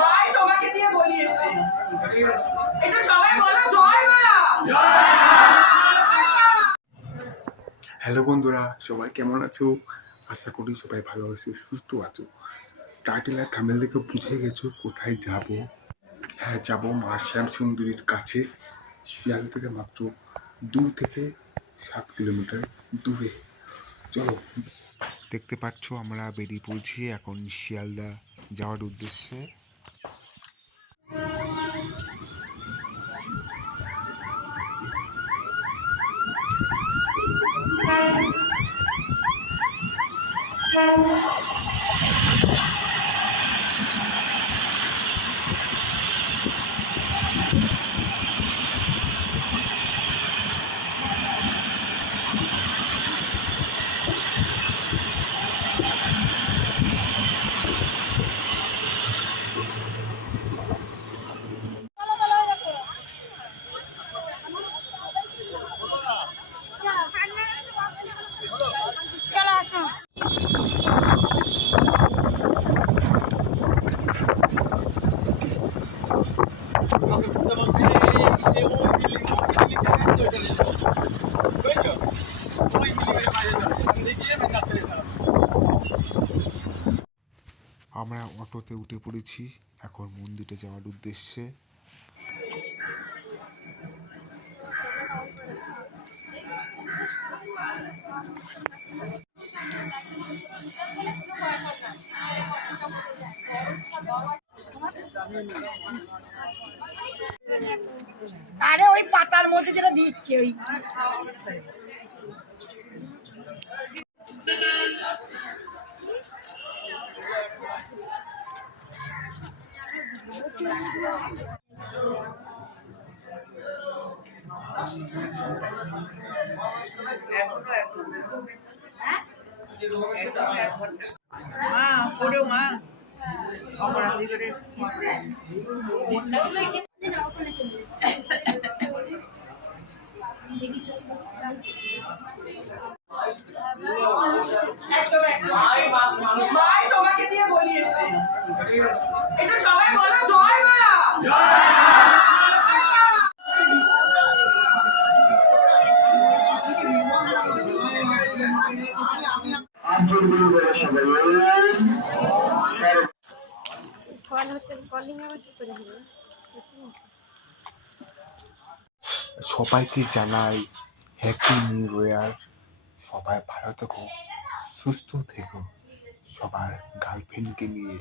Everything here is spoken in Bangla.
ভাই তোমাকে দিয়ে বলিয়েছে এটা সবাই বলো জয় মা। হ্যালো বন্ধুরা, সবাই কেমন আছো? আশা করি সবাই ভালো আছো, সুস্থ আছো। টাইটেল আর থাম্বনেল দেখে বুঝে গেছো কোথায় যাব। হ্যাঁ, যাব মা শ্যাম সুন্দরীর কাছে। শিয়াল থেকে মাত্র 2 থেকে 7 কিলোমিটার দূরে। চলো, দেখতে পাচ্ছ আমরা বেরিয়ে পড়ছি এখন শিয়ালদা যাওয়ার উদ্দেশ্যে। আমরা অটোতে উঠে পড়েছি এখন মন্দিরে যাওয়ার উদ্দেশ্যে। আরে ওই পাতার মধ্যে যেটা দিচ্ছে ওই মা পড়েও মা অপরাধী করে ভাই তোমাকে দিয়ে বলিয়েছে এটা সবাই বলো জয় মা। সবাইকে জানাই হ্যাপি নিউ ইয়ার। সবাই ভালো থেকো, সুস্থ থেকো, সবার গার্লফ্রেন্ডকে নিয়ে